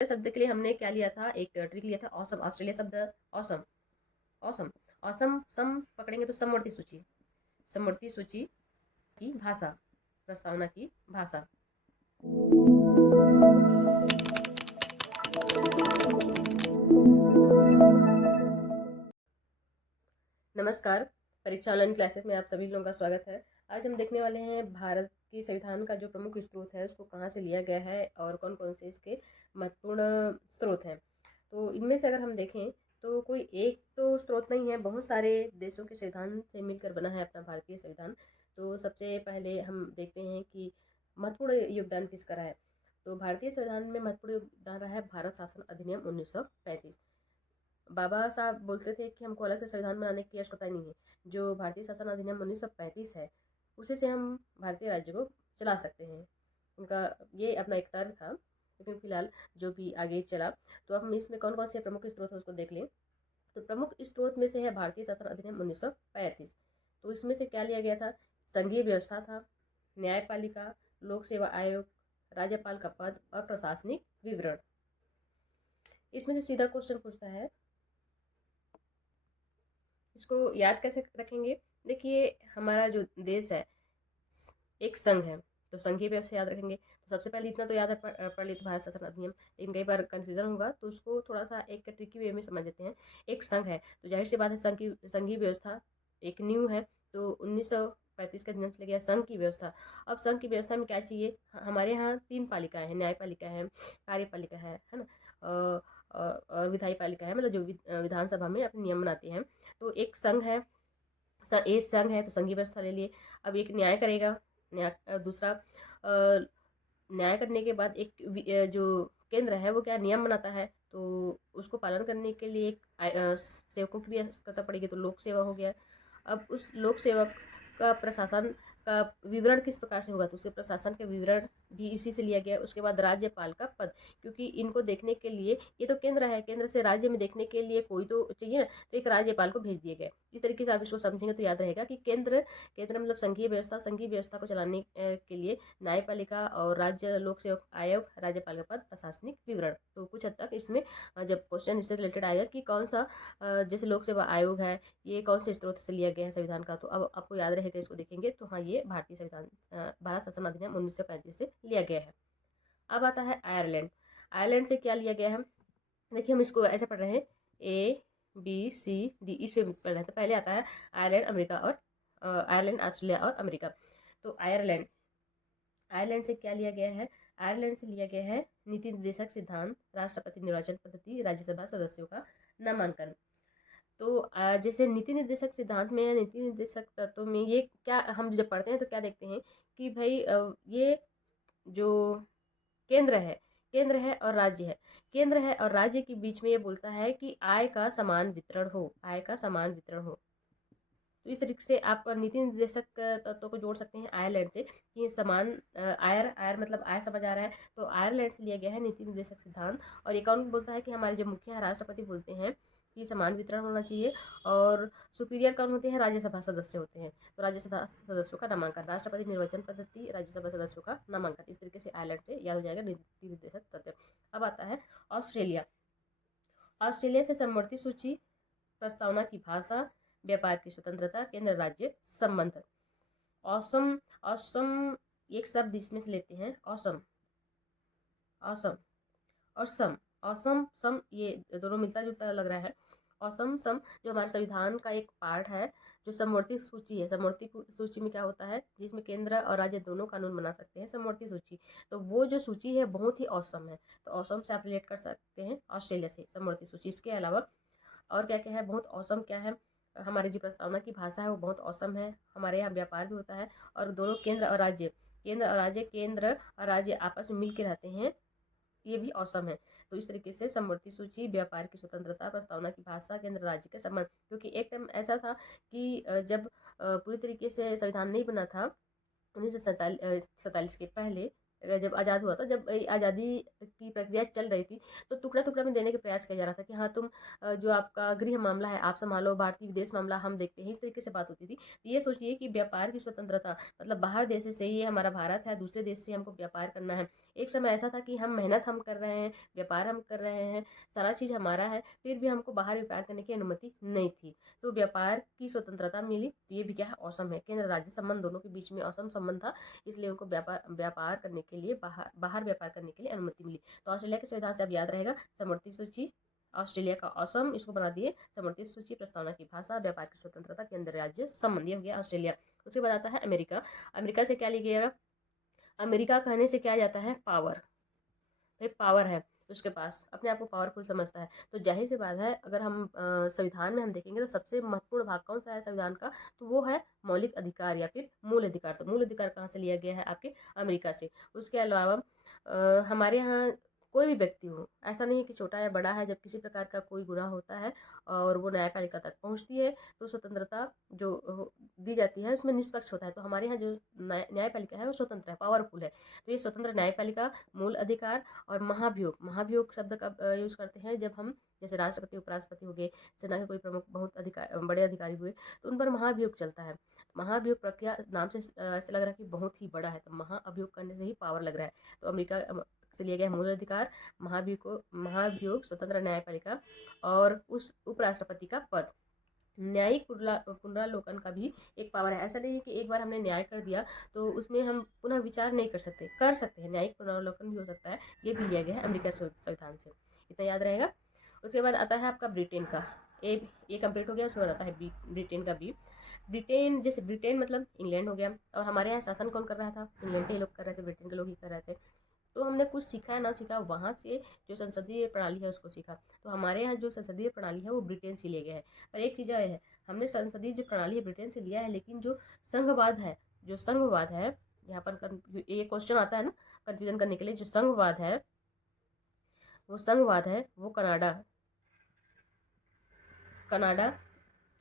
शब्द के लिए हमने क्या लिया था, एक ट्रिक लिया था ऑसम। ऑस्ट्रेलिया शब्द ऑसम, ऑसम, ऑसम सम पकड़ेंगे तो समवर्ती सूची, समवर्ती सूची की भाषा, प्रस्तावना की भाषा। नमस्कार, परीक्षा ऑनलाइन क्लासेस में आप सभी लोगों का स्वागत है। आज हम देखने वाले हैं भारत की संविधान का जो प्रमुख स्रोत है उसको कहाँ से लिया गया है और कौन कौन से इसके महत्वपूर्ण स्रोत हैं। तो इनमें से अगर हम देखें तो कोई एक तो स्रोत नहीं है, बहुत सारे देशों के संविधान से मिलकर बना है अपना भारतीय संविधान। तो सबसे पहले हम देखते हैं कि महत्वपूर्ण योगदान किसका रहा है। तो भारतीय संविधान में महत्वपूर्ण योगदान रहा है भारत शासन अधिनियम 1935। बाबा साहब बोलते थे कि हमको अलग से संविधान बनाने की आवश्यकता ही नहीं है, जो भारतीय शासन अधिनियम 1935 है उसी से हम भारतीय राज्य को चला सकते हैं। उनका ये अपना एक तर्क था, लेकिन फिलहाल जो भी आगे चला। तो अब हम इसमें कौन कौन से प्रमुख स्रोत है उसको देख लें। तो प्रमुख स्रोत में से है भारतीय शासन अधिनियम 1935। तो इसमें से क्या लिया गया था, संघीय व्यवस्था था, न्यायपालिका, लोक सेवा आयोग, राज्यपाल का पद और प्रशासनिक विवरण। इसमें से सीधा क्वेश्चन पूछता है, इसको याद कैसे रखेंगे। देखिए हमारा जो देश है एक संघ है, तो संघीय व्यवस्था याद रखेंगे। तो सबसे पहले इतना तो याद है, पढ़ लेते भारत शासन अधिनियम, लेकिन कई बार कन्फ्यूजन होगा तो उसको थोड़ा सा एक ट्रिकी वे में समझ लेते हैं। एक संघ है तो जाहिर सी बात है संघीय व्यवस्था एक न्यू है, तो 1935 का अधिनियम से गया संघ की व्यवस्था। अब संघ की व्यवस्था में क्या चाहिए, हमारे यहाँ 3 पालिकाएं हैं, न्यायपालिका है, कार्यपालिका है ना, और विधायी पालिका है, मतलब जो विधानसभा में अपने नियम बनाते हैं। तो एक संघ है, एक संघ है तो संघीय व्यवस्था ले लिए। अब एक न्याय करेगा, न्याय दूसरा न्याय करने के बाद एक जो केंद्र है वो क्या नियम बनाता है, तो उसको पालन करने के लिए एक सेवकों की भी आवश्यकता पड़ेगी, तो लोक सेवा हो गया। अब उस लोक सेवक का प्रशासन का विवरण किस प्रकार से होगा, तो उसके प्रशासन के विवरण भी इसी से लिया गया। उसके बाद राज्यपाल का पद, क्योंकि इनको देखने के लिए, ये तो केंद्र है, केंद्र से राज्य में देखने के लिए कोई तो चाहिए ना, तो एक राज्यपाल को भेज दिए गए। इस तरीके से आप इसको समझेंगे तो याद रहेगा कि केंद्र केंद्र मतलब संघीय व्यवस्था, संघीय व्यवस्था को चलाने के लिए न्यायपालिका और राज्य लोक सेवक आयोग, राज्यपाल का पद, प्रशासनिक विवरण। तो कुछ हद तक इसमें जब क्वेश्चन इससे रिलेटेड आएगा कि कौन सा जैसे लोक सेवा आयोग है ये कौन से स्रोत से लिया गया है संविधान का, तो अब आपको याद रहेगा, इसको देखेंगे तो हाँ ये भारतीय संविधान भारत शासन अधिनियम 1935 से लिया गया है। अब आता है आयरलैंड। आयरलैंड से क्या लिया गया है, देखिए हम इसको ऐसे पढ़ रहे हैं ABCD, इससे पढ़ रहे हैं। तो पहले आता है आयरलैंड, अमेरिका और आयरलैंड, ऑस्ट्रेलिया और अमेरिका। तो आयरलैंड, आयरलैंड से क्या लिया गया है, आयरलैंड से लिया गया है नीति निर्देशक सिद्धांत, राष्ट्रपति निर्वाचन पद्धति, राज्यसभा सदस्यों का नामांकन। तो जैसे नीति निर्देशक सिद्धांत में, नीति निर्देशक तत्वों में ये क्या हम जब पढ़ते हैं तो क्या देखते हैं कि भाई ये जो केंद्र है, केंद्र है और राज्य है, केंद्र है और राज्य के बीच में ये बोलता है कि आय का समान वितरण हो, आय का समान वितरण हो। तो इस तरीके से आप नीति निर्देशक तत्वों को जोड़ सकते हैं आयरलैंड से कि समान आयर, आयर मतलब आय समझ आ रहा है, तो आयरलैंड से लिया गया है नीति निर्देशक सिद्धांत। और ये कौन बोलता है कि हमारे जो मुखिया राष्ट्रपति बोलते हैं कि समान वितरण होना चाहिए। और सुपीरियर कौन होते हैं, राज्यसभा सदस्य होते हैं। तो राज्यसभा सदस्यों का नामांकन, राष्ट्रपति निर्वाचन पद्धति, राज्यसभा सदस्यों का नामांकन, इस तरीके से आयरलैंड से याद हो जाएगा नीति निर्देशक तत्व। अब आता है ऑस्ट्रेलिया। ऑस्ट्रेलिया से समवर्ती सूची, प्रस्तावना की भाषा, व्यापार की स्वतंत्रता, केंद्र राज्य संबंध। ऑसम, ऑसम एक शब्द इसमें से लेते हैं, ऑसम, ऑसम और सम। ऑसम सम ये दोनों मिलता जुलता लग रहा है। ऑसम सम जो हमारे संविधान का एक पार्ट है, जो समवर्ती सूची है। समवर्ती सूची में क्या होता है, जिसमें केंद्र और राज्य दोनों कानून बना सकते हैं, समवर्ती सूची। तो वो जो सूची है बहुत ही ऑसम है, तो ऑसम से आप रिलेट कर सकते हैं ऑस्ट्रेलिया से, समवर्ती सूची। इसके अलावा और क्या क्या है बहुत औसम, क्या है, हमारी जो प्रस्तावना की भाषा है वो बहुत औसम है। हमारे यहाँ व्यापार भी होता है, और दोनों केंद्र और राज्य, केंद्र और राज्य, केंद्र और राज्य आपस में मिल के रहते हैं, ये भी औसम है। तो इस तरीके से समवर्ती सूची, व्यापार की स्वतंत्रता, प्रस्तावना की भाषा, केंद्र राज्य के संबंध। क्योंकि एक टाइम ऐसा था कि जब पूरी तरीके से संविधान नहीं बना था 1947 के पहले, जब आज़ाद हुआ था, जब आज़ादी की प्रक्रिया चल रही थी, तो टुकड़ा टुकड़ा में देने का प्रयास किया जा रहा था कि हाँ तुम जो आपका गृह मामला है आप संभालो, भारतीय विदेश मामला हम देखते हैं, इस तरीके से बात होती थी। तो ये सोचिए कि व्यापार की स्वतंत्रता मतलब बाहर देश से, ये हमारा भारत है, दूसरे देश से हमको व्यापार करना है, एक समय ऐसा था कि हम मेहनत हम कर रहे हैं, व्यापार हम कर रहे हैं, सारा चीज़ हमारा है, फिर भी हमको बाहर व्यापार करने की अनुमति नहीं थी। तो व्यापार की स्वतंत्रता मिली, तो ये भी क्या है, औसम है। केंद्र राज्य संबंध दोनों के बीच में औसम संबंध था, इसलिए उनको व्यापार करने के लिए बाहर व्यापार करने के लिए अनुमति मिली। तो ऑस्ट्रेलिया के संविधान से अब याद रहेगा, समवर्ती सूची ऑस्ट्रेलिया का असम, इसको बना दिए समवर्ती सूची, प्रस्तावना की भाषा, व्यापार की स्वतंत्रता, केंद्र राज्य संबंधी हो गया ऑस्ट्रेलिया। उसके बाद आता है अमेरिका। अमेरिका से क्या लिया, अमेरिका कहने से क्या जाता है, पावर। भाई पावर है उसके पास, अपने आप को पावरफुल समझता है। तो जाहिर सी बात है, अगर हम संविधान में हम देखेंगे तो सबसे महत्वपूर्ण भाग कौन सा है संविधान का, तो वो है मौलिक अधिकार या फिर मूल अधिकार। तो मूल अधिकार कहाँ से लिया गया है, आपके अमेरिका से। उसके अलावा हमारे यहाँ कोई भी व्यक्ति हो, ऐसा नहीं कि छोटा है बड़ा है, जब किसी प्रकार का कोई गुनाह होता है और वो न्यायपालिका तक पहुँचती है, तो स्वतंत्रता जो दी जाती है उसमें निष्पक्ष होता है। तो हमारे यहाँ जो न्यायपालिका है वो स्वतंत्र है, पावरफुल है। तो ये स्वतंत्र न्यायपालिका, मूल अधिकार और महाभियोग। महाभियोग शब्द का यूज करते हैं जब हम, जैसे राष्ट्रपति उपराष्ट्रपति हो गए, सेना के कोई प्रमुख बहुत बड़े अधिकारी हुए, तो उन पर महाभियोग चलता है। महाभियोग प्रक्रिया नाम से ऐसे लग रहा है कि बहुत ही बड़ा है, तो महाअभियोग करने से ही पावर लग रहा है। तो अमेरिका से लिया गया मूल अधिकार, महाभियोग, स्वतंत्र न्यायपालिका और उस उपराष्ट्रपति का पद। न्यायिक पुनरावलोकन का भी एक पावर है। ऐसा नहीं है कि एक बार हमने न्याय कर दिया तो उसमें हम पुनः विचार नहीं कर सकते हैं, न्यायिक पुनरावलोकन भी हो सकता है। ये भी लिया गया है अमेरिका संविधान से, इतना याद रहेगा। उसके बाद आता है आपका ब्रिटेन का, ए कंप्लीट हो गया। उसके बाद आता है ब्रिटेन का बी। ब्रिटेन, जैसे ब्रिटेन मतलब इंग्लैंड हो गया, और हमारे यहाँ शासन कौन कर रहा था, इंग्लैंड के लोग कर रहे थे, ब्रिटेन के लोग ही कर रहे थे। तो हमने कुछ सीखा है ना सीखा, वहाँ से जो संसदीय प्रणाली है उसको सीखा। तो हमारे यहाँ जो संसदीय प्रणाली है वो ब्रिटेन से लिया गया है। पर एक चीज़ है, हमने संसदीय जो प्रणाली है ब्रिटेन से लिया है, लेकिन जो संघवाद है यहाँ पर ये क्वेश्चन आता है ना कंफ्यूजन करने के लिए, जो संघवाद है वो कनाडा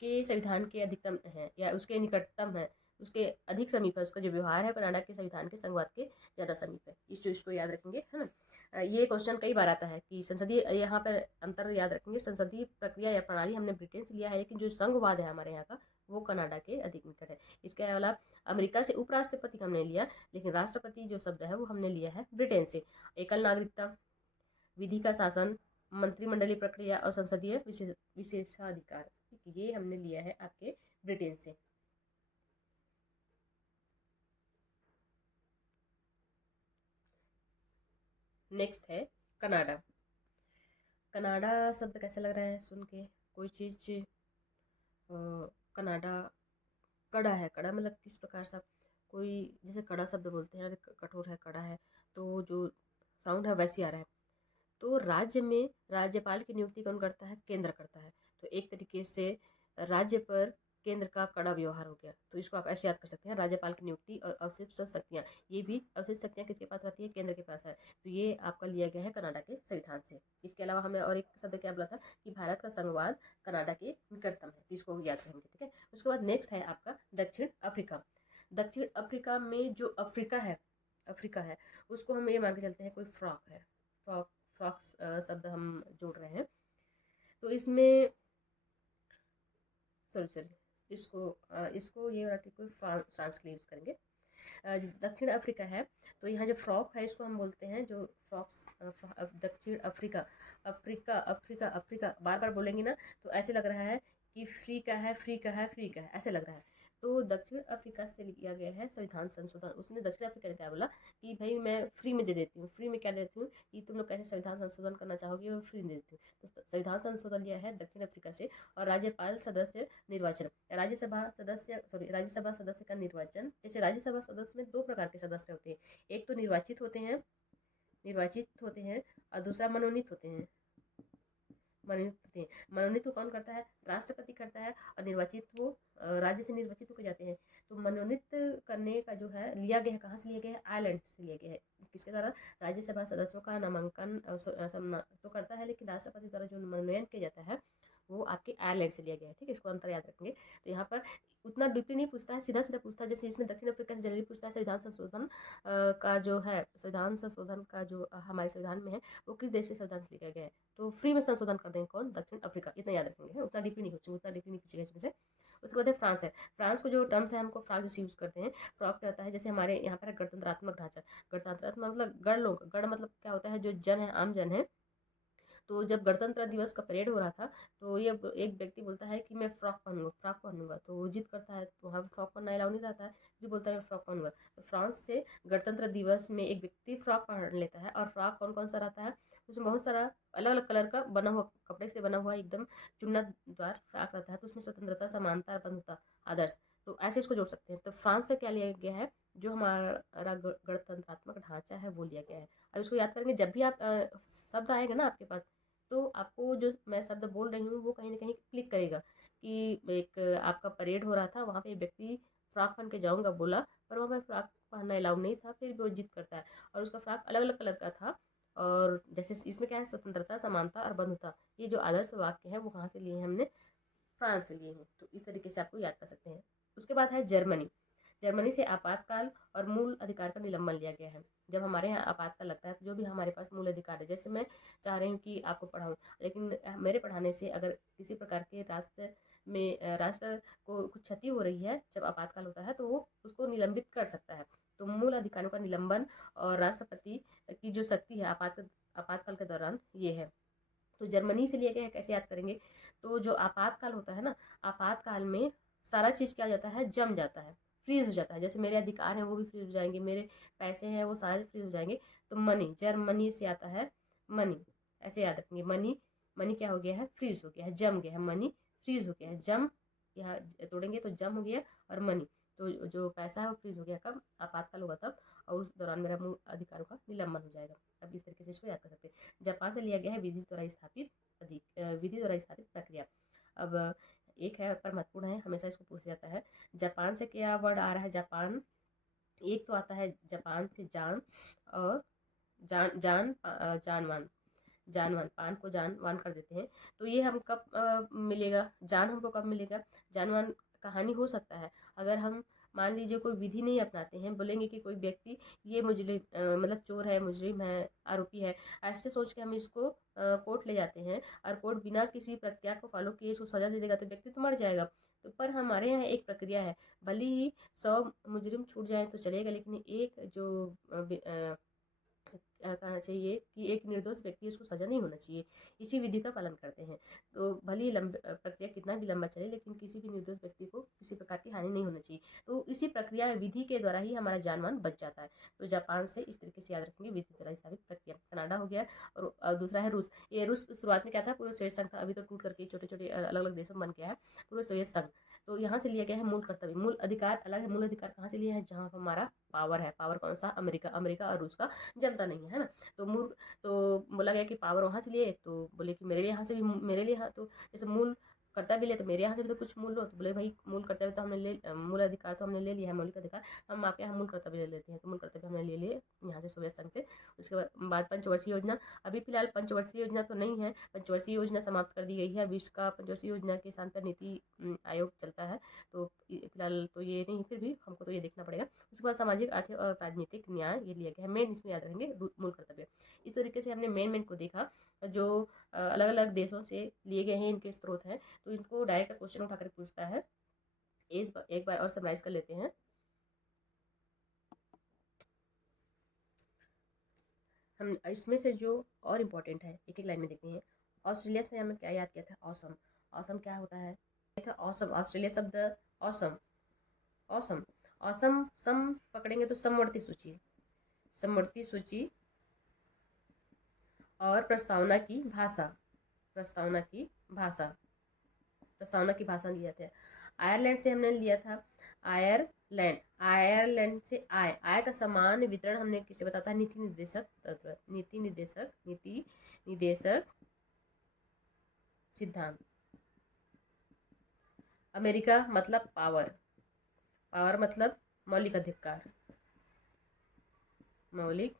के संविधान के अधिकतम है या उसके निकटतम है, उसके अधिक समीप है। उसका जो व्यवहार है कनाडा के संविधान के संघवाद के ज़्यादा समीप है। इस चीज़ को याद रखेंगे, है ना। ये क्वेश्चन कई बार आता है कि संसदीय, यहाँ पर अंतर याद रखेंगे, संसदीय प्रक्रिया या प्रणाली हमने ब्रिटेन से लिया है, लेकिन जो संघवाद है हमारे यहाँ का वो कनाडा के अधिक निकट है। इसके अलावा अमेरिका से उपराष्ट्रपति हमने लिया, लेकिन राष्ट्रपति जो शब्द है वो हमने लिया है ब्रिटेन से। एकल नागरिकता, विधि का शासन, मंत्रिमंडलीय प्रक्रिया और संसदीय विशेषाधिकार, ये हमने लिया है आपके ब्रिटेन से। नेक्स्ट है कनाडा। कनाडा शब्द कैसे लग रहा है सुन के, कोई चीज़ कनाडा, कड़ा है, कड़ा मतलब किस प्रकार सा, कोई जैसे कड़ा शब्द बोलते हैं, कठोर है, कड़ा है, तो जो साउंड है वैसे आ रहा है। तो राज्य में राज्यपाल की नियुक्ति कौन करता है, केंद्र करता है। तो एक तरीके से राज्य पर केंद्र का कड़ा व्यवहार हो गया। तो इसको आप ऐसे याद कर सकते हैं, राज्यपाल की नियुक्ति और अवशिष्ट शक्तियाँ, ये भी अवशिष्ट शक्तियाँ किसके पास रहती है, केंद्र के पास है। तो ये आपका लिया गया है कनाडा के संविधान से। इसके अलावा हमने और एक शब्द क्या बोला था कि भारत का संघवाद कनाडा के निकटतम है, इसको याद रखेंगे, ठीक है। उसके बाद नेक्स्ट है आपका दक्षिण अफ्रीका। दक्षिण अफ्रीका में जो अफ्रीका है उसको हम ये मान के चलते हैं कोई फ्रॉक है, फ्रॉक शब्द हम जोड़ रहे हैं। तो इसमें सॉरी इसको ये वाला को फ्रांस के लिए यूज करेंगे। दक्षिण अफ्रीका है, तो यहाँ जो फ्रॉक है इसको हम बोलते हैं जो फ्रॉक्स, दक्षिण अफ्रीका, अफ्रीका बार बार बोलेंगे ना तो ऐसे लग रहा है कि फ्री का है ऐसे लग रहा है। तो दक्षिण अफ्रीका से लिया गया है संविधान संशोधन। उसने दक्षिण अफ्रीका ने क्या बोला कि भाई मैं फ्री में दे देती हूँ, फ्री में क्या दे देती हूँ कि तुम लोग कैसे संविधान संशोधन करना चाहोगे वो फ्री में दे देती हूँ। तो संविधान संशोधन लिया है दक्षिण अफ्रीका से। और राज्यपाल सदस्य निर्वाचन, राज्यसभा सदस्य का निर्वाचन। जैसे राज्यसभा सदस्य में दो प्रकार के सदस्य होते हैं, एक तो निर्वाचित होते हैं और दूसरा मनोनीत होते हैं। मनोनीत को कौन करता है, राष्ट्रपति करता है, और निर्वाचित वो राज्य से निर्वाचित होकर जाते हैं। तो मनोनीत करने का जो है लिया गया है, कहाँ से लिया गया है, आयरलैंड से लिया गया है। किसके द्वारा, राज्यसभा सदस्यों का नामांकन तो करता है, लेकिन राष्ट्रपति द्वारा जो मनोनयन किया जाता है वो आपके आयरलैंड से लिया गया है। ठीक है, इसको अंतर याद रखेंगे। तो यहाँ पर उतना डीपली नहीं पूछता है, सीधा सीधा पूछता है। जैसे इसमें दक्षिण अफ्रीका से जनरली पूछता है संविधान संशोधन का जो है, संविधान संशोधन का जो हमारे संविधान में है वो किस देश से संविधान से लिया गया है। तो फ्री में संशोधन कर देंगे कौन, दक्षिण अफ्रीका, इतना याद रखेंगे। उतना डीपली नहीं पूछेंगे, उतना डीपली नहीं पूछेगा इसमें से। उसके बाद है फ्रांस है। फ्रांस को जो टर्म्स है हमको फ्रांस यूज करते हैं। फ्रॉक क्या होता है, जैसे हमारे यहाँ पर गणतंत्रात्मक ढांचा। गणतंत्रात्मक मतलब गण लोग, गण मतलब क्या होता है, जो जन है, आम जन है। तो जब गणतंत्र दिवस का परेड हो रहा था तो ये एक व्यक्ति बोलता है कि मैं फ्रॉक पहनूंगा, फ्रॉक पहनूंगा। तो वो जिद करता है, तो वहाँ फ्रॉक पहनना अलाउ नहीं रहता है, फिर बोलता है मैं फ्रॉक पहनूंगा। तो फ्रांस से गणतंत्र दिवस में एक व्यक्ति फ्रॉक पहन लेता है। और फ्रॉक कौन कौन सा रहता है, उसमें बहुत सारा अलग अलग कलर का बना हुआ, कपड़े से बना हुआ एकदम चुन्नतदार फ्रॉक रहता है। तो उसमें स्वतंत्रता, समानता, बंधुता, आदर्श, तो ऐसे इसको जोड़ सकते हैं। तो फ्रांस से क्या लिया गया है, जो हमारा गणतंत्रात्मक ढांचा है वो लिया गया है। अब इसको याद करेंगे, जब भी आप शब्द आएगा ना आपके पास, तो आपको जो मैं शब्द बोल रही हूँ वो कहीं ना कहीं क्लिक करेगा। कि एक आपका परेड हो रहा था, वहाँ पे एक व्यक्ति फ्रॉक पहन के जाऊँगा बोला, पर वहाँ पे फ्रॉक पहनना अलाउ नहीं था, फिर भी वो जिद करता है। और उसका फ्रॉक अलग अलग कलर का था। और जैसे इसमें क्या है, स्वतंत्रता, समानता और बंधुता, ये जो आदर्श वाक्य है वो कहाँ से लिए हैं हमने, फ्रांस से लिए हैं। तो इस तरीके से आपको याद कर सकते हैं। उसके बाद है जर्मनी। जर्मनी से आपातकाल और मूल अधिकार का निलंबन लिया गया है। जब हमारे यहाँ आपातकाल लगता है तो जो भी हमारे पास मूल अधिकार है, जैसे मैं चाह रही हूँ कि आपको पढ़ाऊँ, लेकिन मेरे पढ़ाने से अगर किसी प्रकार के राष्ट्र को कुछ क्षति हो रही है, जब आपातकाल होता है तो वो उसको निलंबित कर सकता है। तो मूल अधिकारों का निलंबन और राष्ट्रपति की जो शक्ति है आपातकाल के दौरान, ये है। तो जर्मनी से लिया गया है, कैसे याद करेंगे, तो जो आपातकाल होता है ना, आपातकाल में सारा चीज़ क्या हो जाता है, जम जाता है, फ्रीज हो जाता है। जैसे मेरे अधिकार हैं वो भी फ्रीज हो जाएंगे, मेरे पैसे हैं वो सारे फ्रीज हो जाएंगे। तो मनी, जर्मनी से आता है मनी, ऐसे याद रखेंगे। मनी, मनी क्या हो गया है, फ्रीज हो गया है, जम गया है। मनी फ्रीज हो गया है, जम, यहाँ तोड़ेंगे तो जम हो गया। और मनी, तो जो पैसा है वो फ्रीज हो गया, कब, आपातकाल होगा तब। और उस दौरान मेरा मूल अधिकारों का निलंबन हो जाएगा। अब इस तरीके से इसको याद कर सकते हैं। जापान से लिया गया है विधि द्वारा स्थापित प्रक्रिया। अब एक है पर महत्वपूर्ण है, हमेशा इसको पूछा जाता है। जापान से क्या वर्ड आ रहा है, जापान, एक तो आता है जापान से जान, और जानवान, जानवान, पान को जानवान कर देते हैं। तो ये हम कब मिलेगा, जान हमको कब मिलेगा, जानवान कहानी हो सकता है अगर हम मान लीजिए कोई विधि नहीं अपनाते हैं, बोलेंगे कि कोई व्यक्ति ये मुजरिम मतलब चोर है, मुजरिम है, आरोपी है, ऐसे सोच के हम इसको कोर्ट ले जाते हैं। और कोर्ट बिना किसी प्रक्रिया को फॉलो किए इसको सजा दे देगा तो व्यक्ति तो मर जाएगा। तो पर हमारे यहाँ एक प्रक्रिया है, भले ही 100 मुजरिम छूट जाए तो चलेगा, लेकिन एक जो क्या कहना चाहिए कि एक निर्दोष व्यक्ति, उसको सजा नहीं होना चाहिए। इसी विधि का पालन करते हैं। तो भले ही प्रक्रिया कितना भी लंबा चले, लेकिन किसी भी निर्दोष व्यक्ति को किसी प्रकार की हानि नहीं होनी चाहिए। तो इसी प्रक्रिया विधि के द्वारा ही हमारा जानवान बच जाता है। तो जापान से इस तरीके से याद रखेंगे, विधि द्वारा स्थापित प्रक्रिया। कनाडा हो गया। और दूसरा है रूस। ये रूस शुरुआत में क्या था, पूर्व सोवियत संघ था, अभी तो टूट करके छोटे छोटे अलग अलग देशों में बन गया है पूर्व सोवियत संघ। तो यहाँ से लिया गया है मूल कर्तव्य, मूल अधिकार अलग है। मूल अधिकार कहाँ से लिया है, जहाँ हमारा पावर है। पावर कौन सा, अमेरिका, अमेरिका और रूस का जमता नहीं है ना। तो मूल, तो बोला गया कि पावर वहाँ से लिए, तो बोले कि मेरे लिए यहाँ से भी, मेरे लिए यहाँ, तो जैसे मूल कर्तव्य ले तो मेरे यहाँ से भी तो कुछ मूल लो। तो बोले भाई मूल कर्तव्य तो हमने ले, मूल अधिकार तो हमने ले लिया है, मौलिक अधिकार, हम आपके यहाँ मूल कर्तव्य ले लेते हैं। तो मूल कर्तव्य हमने ले लिए यहाँ से सोवियत संघ से। उसके बाद पंचवर्षीय योजना, अभी फिलहाल पंचवर्षीय योजना तो नहीं है, पंचवर्षीय योजना समाप्त कर दी गई है। विश्व का पंचवर्षीय योजना के स्थान पर नीति आयोग चलता है, तो फिलहाल तो ये नहीं, फिर भी हमको तो ये देखना पड़ेगा। उसके बाद सामाजिक, आर्थिक और राजनीतिक न्याय, ये लिया गया है मेन, इसमें याद रखेंगे मूल कर्तव्य। इस तरीके से हमने मेन को देखा, जो अलग अलग देशों से लिए गए हैं, इनके स्रोत हैं। तो इनको डायरेक्ट क्वेश्चन उठाकर पूछता है। एक बार और समराइज कर लेते हैं। हम इसमें से जो और इम्पोर्टेंट है एक एक लाइन में देखते हैं। ऑस्ट्रेलिया से हमें क्या याद किया था, ऑसम। ऑसम क्या होता है, ऑसम, ऑस्ट्रेलिया शब्द ऑसम, ऑसम, ऑसम, सम पकड़ेंगे तो समवर्ती सूची, समवर्ती सूची और प्रस्तावना की भाषा, प्रस्तावना की भाषा, प्रस्तावना की भाषा लिया था। आयरलैंड से हमने लिया था आयरलैंड, आयरलैंड से आय का समान वितरण हमने किसे बताता है, नीति निर्देशक तत्व, नीति निर्देशक सिद्धांत। अमेरिका मतलब पावर, पावर मतलब मौलिक अधिकार, मौलिक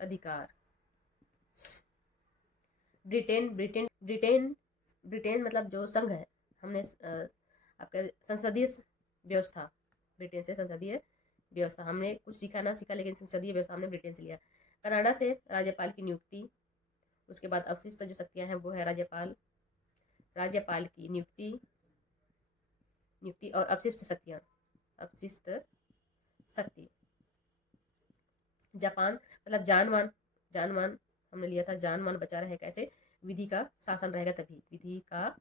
अधिकार। ब्रिटेन, ब्रिटेन ब्रिटेन मतलब जो संघ है, हमने आपका संसदीय व्यवस्था, ब्रिटेन से संसदीय व्यवस्था हमने कुछ सीखा ना सीखा, लेकिन संसदीय व्यवस्था हमने ब्रिटेन से लिया। कनाडा से राज्यपाल की नियुक्ति, उसके बाद अवशिष्ट जो शक्तियां हैं वो है राज्यपाल, राज्यपाल की नियुक्ति, नियुक्ति और अवशिष्ट शक्तियां, अवशिष्ट शक्ति। जापान मतलब जानवान, जानवान हमने लिया था, जानवान बचा रहे कैसे, विधि का शासन रहेगा तभी, विधि का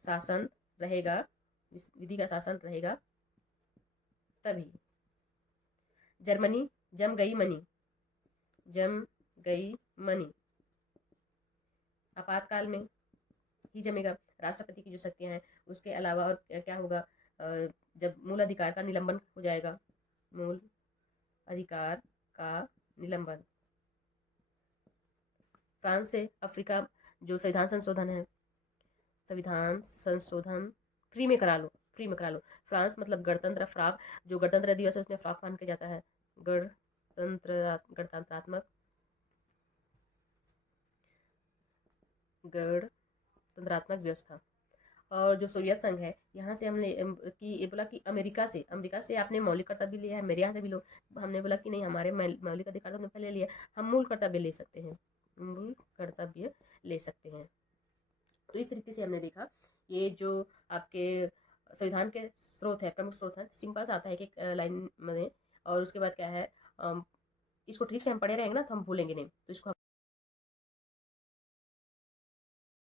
शासन रहेगा, विधि का शासन रहेगा तभी। जर्मनी जम गई मनी, जम गई मनी, आपातकाल में ही जमेगा। राष्ट्रपति की जो शक्तियां हैं उसके अलावा और क्या होगा, जब मूल अधिकार का निलंबन हो जाएगा, मूल अधिकार का निलंबन। फ्रांस से अफ्रीका जो संविधान संशोधन है, संविधान संशोधन फ्री में करा लो, फ्री में करा लो। फ्रांस मतलब गणतंत्र, फ्राक जो गणतंत्र दिवस है उसमें फ्राक पहन के जाता है, गणतंत्रात्मक, गणतंत्रात्मक व्यवस्था। और जो सोवियत संघ है, यहाँ से हमने कि बोला कि अमेरिका से आपने मौलिक कर्तव्य लिया है, मेरे यहाँ से भी लो। हमने बोला कि नहीं, हमारे मौलिक अधिकार तो हमने पहले लिया, हम मूल कर्तव्य ले सकते हैं, मूल कर्तव्य ले सकते हैं। तो इस तरीके से हमने देखा ये जो आपके संविधान के स्रोत है, प्रमुख स्रोत है, सिंपल सा आता है एक लाइन में। और उसके बाद क्या है, इसको ठीक से हम पढ़े रहेंगे ना तो हम भूलेंगे नहीं, तो इसको